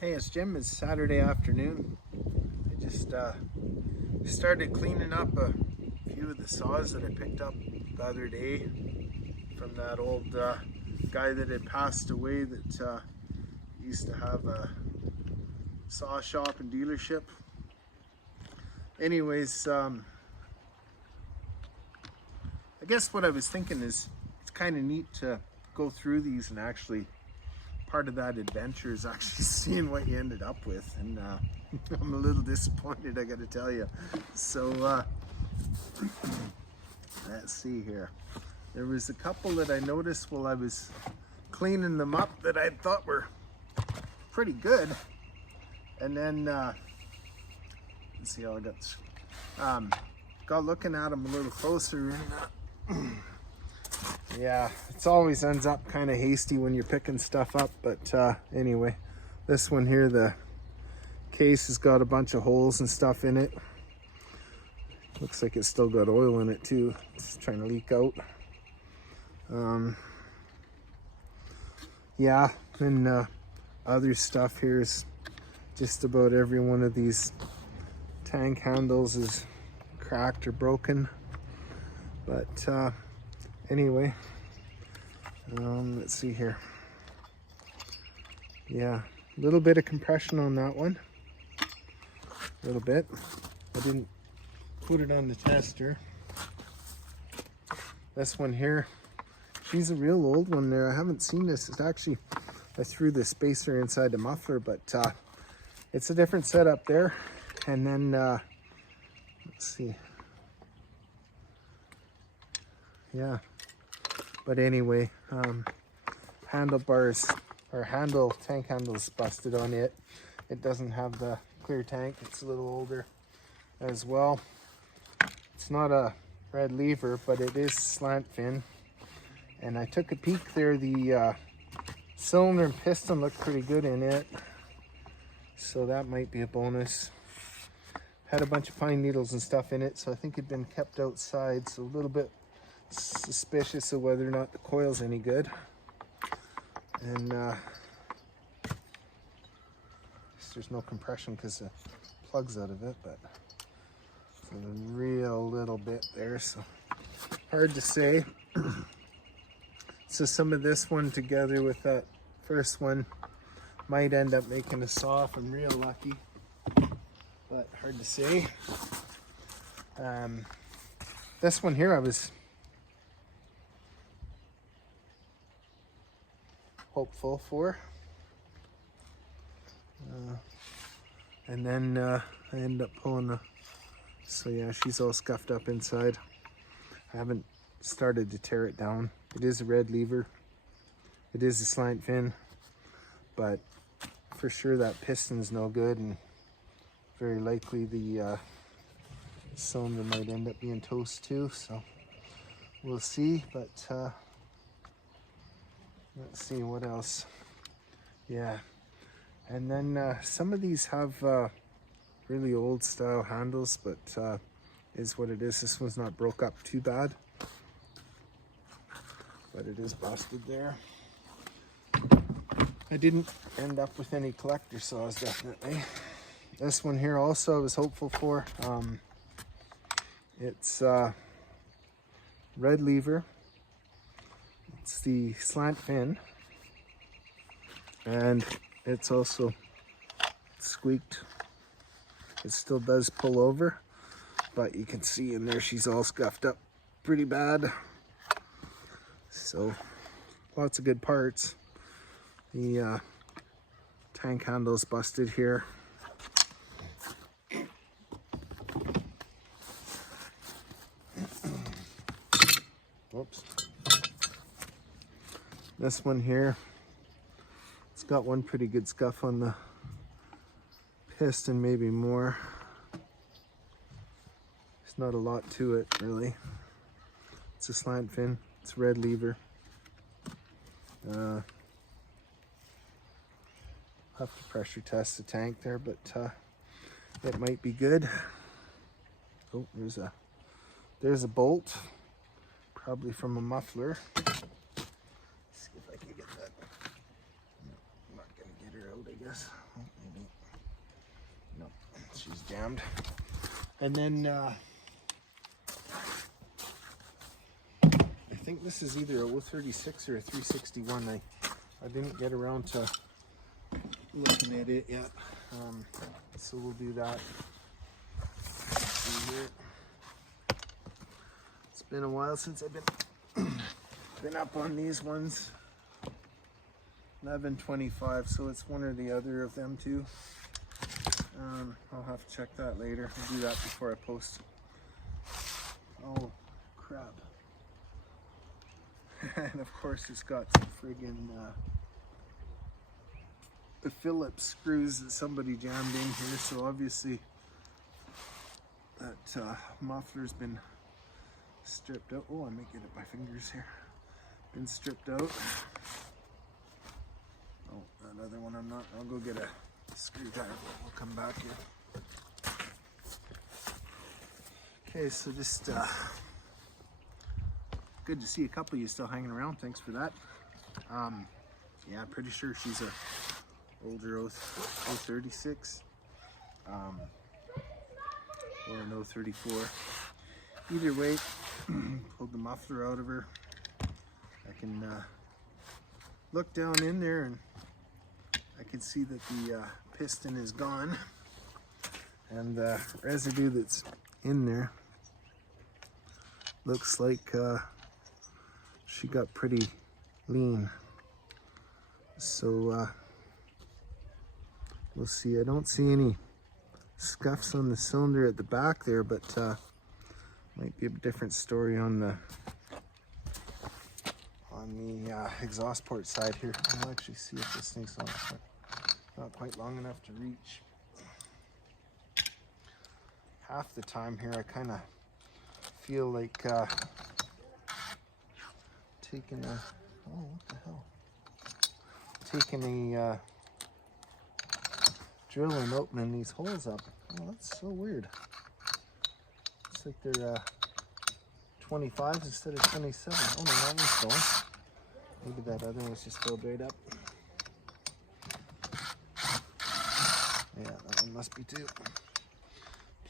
Hey, it's Jim. It's Saturday afternoon. I just started cleaning up a few of the saws that I picked up the other day from that old guy that had passed away that used to have a saw shop and dealership. Anyways, I guess what I was thinking is it's kind of neat to go through these, and actually part of that adventure is actually seeing what you ended up with, and I'm a little disappointed, I gotta tell you. So let's see here. There was a couple that I noticed while I was cleaning them up that I thought were pretty good, and then let's see how I got looking at them a little closer, and yeah, it always ends up kind of hasty when you're picking stuff up. But anyway, this one here, the case has got a bunch of holes and stuff in it. Looks like it's still got oil in it too. It's trying to leak out. Yeah, and other stuff here is just about every one of these tank handles is cracked or broken. But anyway, let's see here. Yeah, a little bit of compression on that one. A little bit. I didn't put it on the tester. This one here, she's a real old one there. I haven't seen this. It's actually, I threw the spacer inside the muffler, but it's a different setup there. And then, let's see. Yeah, but anyway, handlebars or tank handles busted on it. It doesn't have the clear tank. It's a little older as well. It's not a red lever, but it is slant fin. And I took a peek there. The cylinder and piston look pretty good in it, so that might be a bonus. Had a bunch of pine needles and stuff in it, so I think it'd been kept outside, so a little bit suspicious of whether or not the coil's any good. And there's no compression because the plug's out of it, but it's a real little bit there, so hard to say. So some of this one together with that first one might end up making a saw if I'm real lucky, but hard to say. This one here I was hopeful for, and then I end up pulling the, so yeah, she's all scuffed up inside. I haven't started to tear it down. It is a red lever, it is a slant fin, but for sure that piston's no good, and very likely the cylinder might end up being toast too, so we'll see. But let's see what else. Yeah, and then some of these have really old style handles, but is what it is. This one's not broke up too bad, but it is busted there. I didn't end up with any collector saws, definitely. This one here also I was hopeful for. It's red lever. It's the slant fin, and it's also squeaked. It still does pull over, but you can see in there she's all scuffed up pretty bad. So lots of good parts. The tank handle's busted here. Whoops. This one here, it's got one pretty good scuff on the piston, maybe more. There's not a lot to it really. It's a slant fin, it's a red lever. Have to pressure test the tank there, but it might be good. Oh, there's a bolt, probably from a muffler. Let's see if I can get that. No, I'm not gonna get her out, I guess. she's jammed. And then I think this is either a 036 or a 361. I didn't get around to looking at it yet, so we'll do that. Let's see here. It's been a while since I've been up on these ones. 1125, so it's one or the other of them two. I'll have to check that later. I'll do that before I post. Oh crap. And of course it's got some friggin' the Phillips screws that somebody jammed in here, so obviously that muffler's been stripped out. Oh, I might get it by fingers here. Been stripped out. Oh, that other one I'm not. I'll go get a screwdriver. We'll come back here. Okay, so just good to see a couple of you still hanging around. Thanks for that. Yeah, pretty sure she's a older 036 or an 034. Either way, pulled the muffler out of her. I can look down in there and I can see that the piston is gone, and the residue that's in there looks like she got pretty lean. So we'll see. I don't see any scuffs on the cylinder at the back there, but might be a different story on the exhaust port side here. I'll actually see if this thing's not quite long enough to reach. Half the time here I kind of feel like taking a, oh what the hell, taking a drill and opening these holes up. Oh, that's so weird. It's like they're 25s instead of 27. Oh no, that one's going. Maybe that other one's just filled right up. Yeah, that one must be too.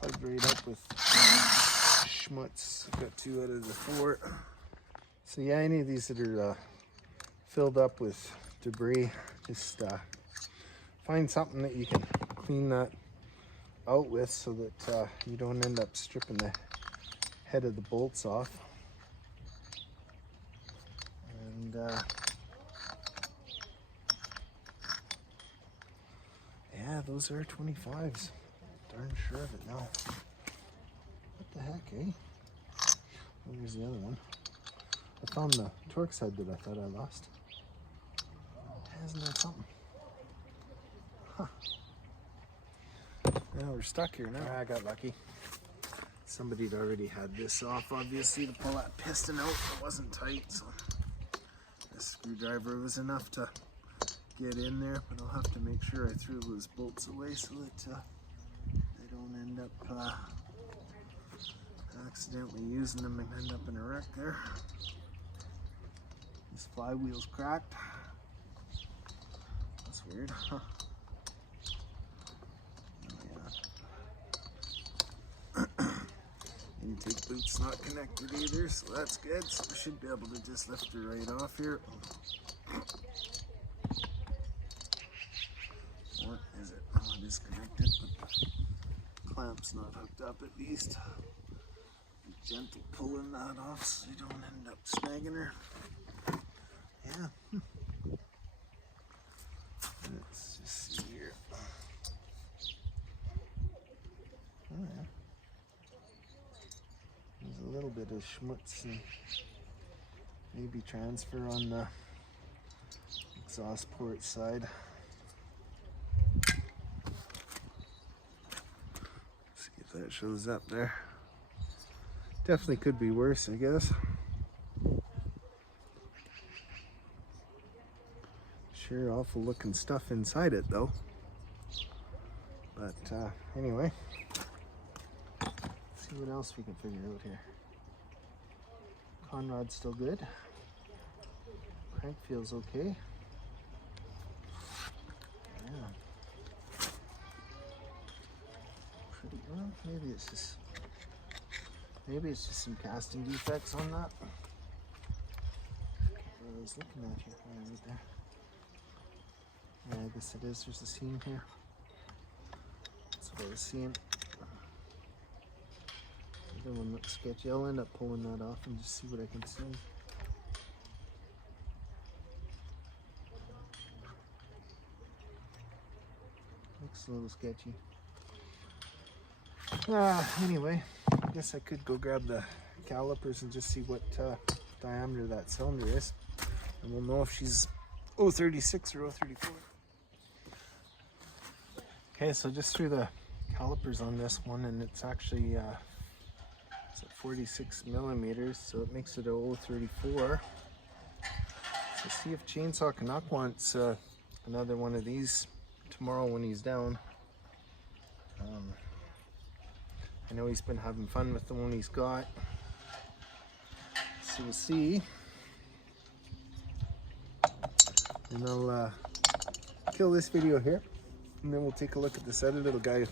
Plugged right up with schmutz. Got 2 out of the 4. So yeah, any of these that are filled up with debris, just find something that you can clean that out with so that you don't end up stripping the head of the bolts off. And yeah, those are 25s. Darn sure of it now. What the heck, eh? Oh, here's the other one. I found the Torx head that I thought I lost. Isn't that something? Huh. Well, we're stuck here now. I got lucky. Somebody had already had this off, obviously, to pull that piston out. It wasn't tight, so the screwdriver was enough to get in there, but I'll have to make sure I threw those bolts away so that they don't end up accidentally using them and end up in a wreck there. This flywheel's cracked. That's weird, huh? Intake boot's not connected either, so that's good. So we should be able to just lift her right off here. Or is it? Oh, it is connected, but the clamp's not hooked up at least. Be gentle pulling that off so you don't end up snagging her. Yeah. Let's just see here. Oh yeah. There's a little bit of schmutz and maybe transfer on the exhaust port side. See if that shows up there. Definitely could be worse, I guess. Sure awful looking stuff inside it though. But anyway. See what else we can figure out here. Conrod's still good. Crank feels okay. Yeah. Maybe it's just some casting defects on that. I was looking at here right there. Yeah, I guess it is. There's a seam here. That's what I was seeing. The other one looks sketchy. I'll end up pulling that off and just see what I can see. Looks a little sketchy. Anyway, I guess I could go grab the calipers and just see what diameter that cylinder is. And we'll know if she's 036 or 034. Okay, so just threw the calipers on this one, and it's actually it's at 46 millimeters, so it makes it a 034. So see if Chainsaw Canuck wants another one of these tomorrow when he's down. I know he's been having fun with the one he's got, so we'll see. And I'll kill this video here, and then we'll take a look at this other little guy